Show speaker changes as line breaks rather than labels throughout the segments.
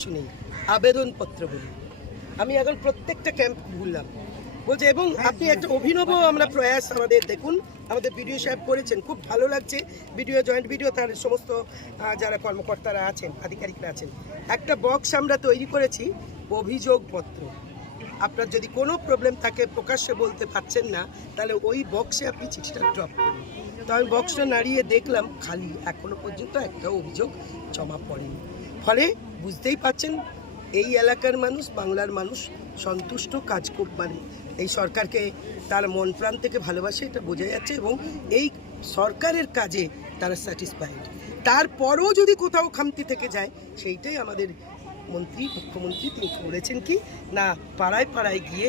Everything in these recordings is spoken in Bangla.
কিছু নেই আবেদনপত্র বলি আমি এখন প্রত্যেকটা ক্যাম্প ঘুরলাম। বলছে এবং আপনি একটা অভিনব আমরা প্রয়াস আমাদের দেখুন। আমাদের বিডিও সাহেব করেছেন খুব ভালো লাগছে। বিডিও জয়েন্ট বিডিও তার সমস্ত যারা কর্মকর্তারা আছেন আধিকারিকরা আছেন। একটা বক্স আমরা তৈরি করেছি অভিযোগপত্র। আপনার যদি কোনো প্রবলেম থাকে প্রকাশ্যে বলতে পারছেন না তাহলে ওই বক্সে আপনি চিঠিটা ড্রপ করুন। তো আমি বক্সটা নাড়িয়ে দেখলাম খালি এখনও পর্যন্ত একটা অভিযোগ জমা পড়েনি। ফলে বুঝতেই পাচ্ছেন, এই এলাকার মানুষ, বাংলার মানুষ সন্তুষ্ট কাজ মানে এই সরকারকে তার মন প্রাণ থেকে ভালোবাসে, এটা বোঝা যাচ্ছে এবং এই সরকারের কাজে তারা স্যাটিসফাইড তারপরও যদি কোথাও খামতি থেকে যায়, সেইটাই আমাদের মন্ত্রী, মুখ্যমন্ত্রী তিনি বলেছেন কি, না পাড়ায় পাড়ায় গিয়ে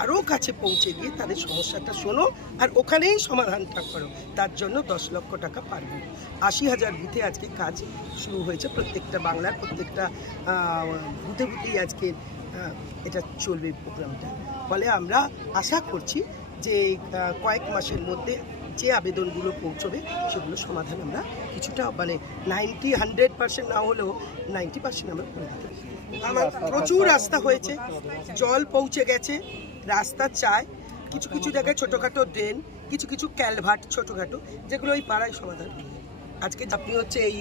আরও কাছে পৌঁছে গিয়ে তাদের সমস্যাটা শোনো আর ওখানেই সমাধানটা করো। তার জন্য দশ লক্ষ টাকা পারবে আশি হাজার বুথে আজকে কাজ শুরু হয়েছে। প্রত্যেকটা বাংলার প্রত্যেকটা বুথে বুথেই আজকে এটা চলবে প্রোগ্রামটা ফলে আমরা আশা করছি যে কয়েক মাসের মধ্যে যে আবেদনগুলো পৌঁছবে সেগুলো সমাধান আমরা কিছুটা মানে নাইনটি হান্ড্রেড পার্সেন্ট না হলেও নাইনটি পার্সেন্ট আমরা করে দিতে আমার প্রচুর রাস্তা হয়েছে, জল পৌঁছে গেছে, রাস্তা চায়, কিছু কিছু জায়গায় ছোটোখাটো ড্রেন, কিছু কিছু ক্যালভার্ট ছোটোখাটো, যেগুলো ওই পাড়ায় সমাধান আজকে আপনি হচ্ছে এই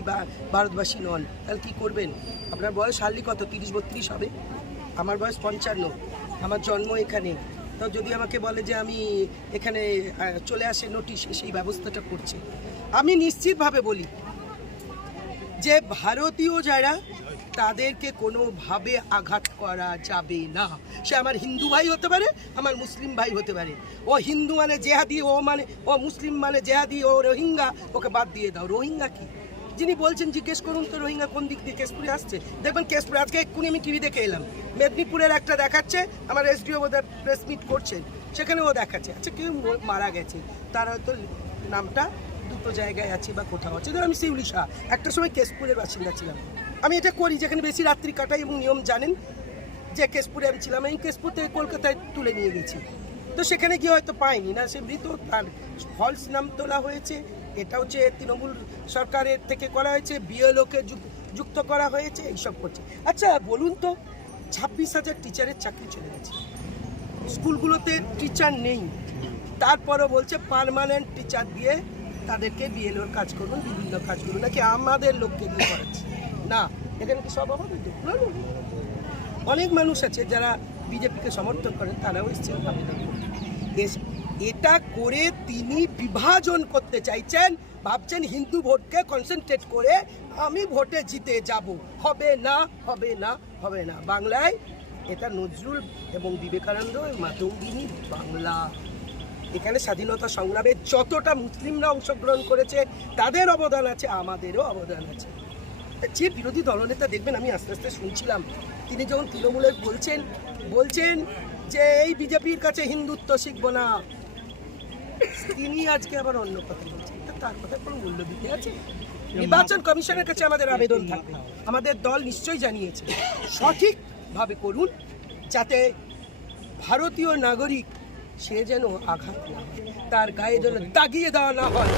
ভারতবাসী নন, তাহলে কী করবেন? আপনার বয়স হার্লি কত? তিরিশ বত্রিশ হবে। আমার বয়স পঞ্চান্ন। আমার জন্ম এখানে। তো যদি আমাকে বলে যে আমি এখানে চলে আসে নোটিশ সেই ব্যবস্থাটা করছে। আমি নিশ্চিতভাবে বলি যে ভারতীয় যারা, তাদেরকে কোনোভাবে আঘাত করা যাবে না। সে আমার হিন্দু ভাই হতে পারে, আমার মুসলিম ভাই হতে পারে। ও হিন্দু মানে জেহাদি, ও মানে ও মুসলিম মানে জেহাদি, ও রোহিঙ্গা, ওকে বাদ দিয়ে দাও। রোহিঙ্গা কি? যিনি বলছেন জিজ্ঞেস করুন তো রোহিঙ্গা কোন দিক দিয়ে কেশপুরে আসছে। দেখবেন কেশপুরে, আজকে এক্ষুনি আমি টিভি দেখে এলাম। মেদিনীপুরের একটা দেখাচ্ছে, আমার এসডিও বোধহয় প্রেস মিট করছেন সেখানে ও দেখাচ্ছে। আচ্ছা কেউ মারা গেছে। তার হয়তো নামটা দুটো জায়গায় আছে বা কোথাও আছে। ধর আমি শিউলি শাহ, একটা সময় কেশপুরের বাসিন্দা ছিলাম। আমি এটা করি, যেখানে বেশি রাত্রি কাটাই এবং নিয়ম জানেন যে কেশপুরে আমি ছিলাম। আমি কেশপুর থেকে কলকাতায় তুলে নিয়ে গেছি। তো সেখানে গিয়ে হয়তো পাইনি। না, সে মৃত, তার ফলস নাম তোলা হয়েছে। এটা হচ্ছে তৃণমূল সরকারের থেকে করা হয়েছে, বিএলওকে যুক্ত করা হয়েছে, এইসব করছে। আচ্ছা বলুন তো, ছাব্বিশ হাজার টিচারের চাকরি চলে গেছে। স্কুলগুলোতে টিচার নেই। তারপরও বলছে পার্মানেন্ট টিচার দিয়ে তাদেরকে বিএলওর কাজ করুন, বিভিন্ন কাজ করুন, নাকি আমাদের লোককে দিয়ে করাচ্ছে? না, এখানে কি সব আমাদের। অনেক মানুষ আছে যারা বিজেপিকে সমর্থন করেন, তারাও এসছেন। এস- এটা করে তিনি বিভাজন করতে চাইছেন। ভাবছেন হিন্দু ভোটকে কনসেন্ট্রেট করে আমি ভোটে জিতে যাব। হবে না হবে না হবে না। বাংলায় এটা নজরুল এবং বিবেকানন্দ মাতঙ্গিনী বাংলা। এখানে স্বাধীনতা সংগ্রামে যতটা মুসলিমরা অংশগ্রহণ করেছে, তাদের অবদান আছে, আমাদেরও অবদান আছে। যে বিরোধী দলনেতা দেখবেন, আমি আস্তে আস্তে শুনছিলাম, তিনি যখন তৃণমূলের বলছেন বলছেন যে এই বিজেপির কাছে হিন্দুত্ব শিখব না তিনি আজকে আবার অন্য কথা বলছেন। তার কথা কোনো মূল্য দিতে আছে? নির্বাচন কমিশনের কাছে আমাদের আবেদন থাকবে। আমাদের দল নিশ্চয়ই জানিয়েছে। সঠিকভাবে করুন যাতে ভারতীয় নাগরিক সে যেন আঘাত না তার গায়ে যেন দাগিয়ে দেওয়া না হয়।